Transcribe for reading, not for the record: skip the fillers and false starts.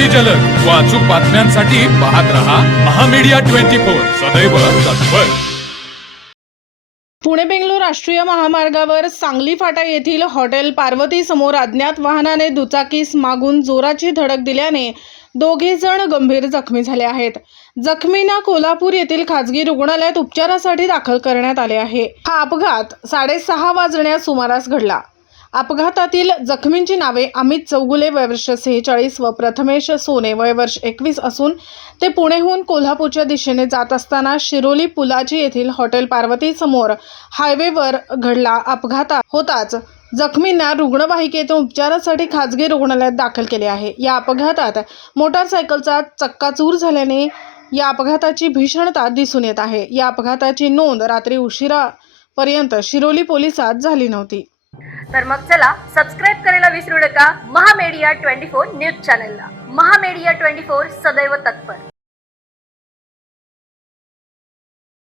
अतिजलद व अचूक बातम्यांसाठी पाहत रहा महामीडिया 24 सदैव तत्पर। पुणे बेंगलोर राष्ट्रीय महामार्गावर सांगली फाटा येथील हॉटेल पार्वती समोर अज्ञात वाहनाने दुचाकीस मागून जोराची धडक दिल्याने दोघे जण गंभीर जखमी झाले आहेत। जखमींना कोल्हापूर येथील खासगी रुग्णालयात उपचारासाठी दाखल करण्यात आले आहे। हा अपघात 6:30 वाजण्याच्या सुमारास घडला। अपघातातील जखमींची नावे अमित चौगुले वय वर्ष 46 व प्रथमेश सोने वय वर्ष 21 असून ते पुणेहून कोल्हापूरच्या दिशेने जात असताना शिरोली पुलाची येथील हॉटेल पार्वती समोर हायवेवर घडला। अपघात होताच जखमींना रुग्णवाहिकेतून उपचारासाठी खासगी रुग्णालयात दाखल केले आहे। या अपघातात मोटारसायकलचा चक्काचूर झाल्याने या अपघाताची भीषणता दिसून येत आहे। या अपघाताची नोंद रात्री उशिरापर्यंत शिरोली पोलिसात झाली नव्हती। तर मग चला सबस्क्राइब करायला विसरू नका महामीडिया 24 न्यूज चॅनलला। महामीडिया 24 सदैव तत्पर।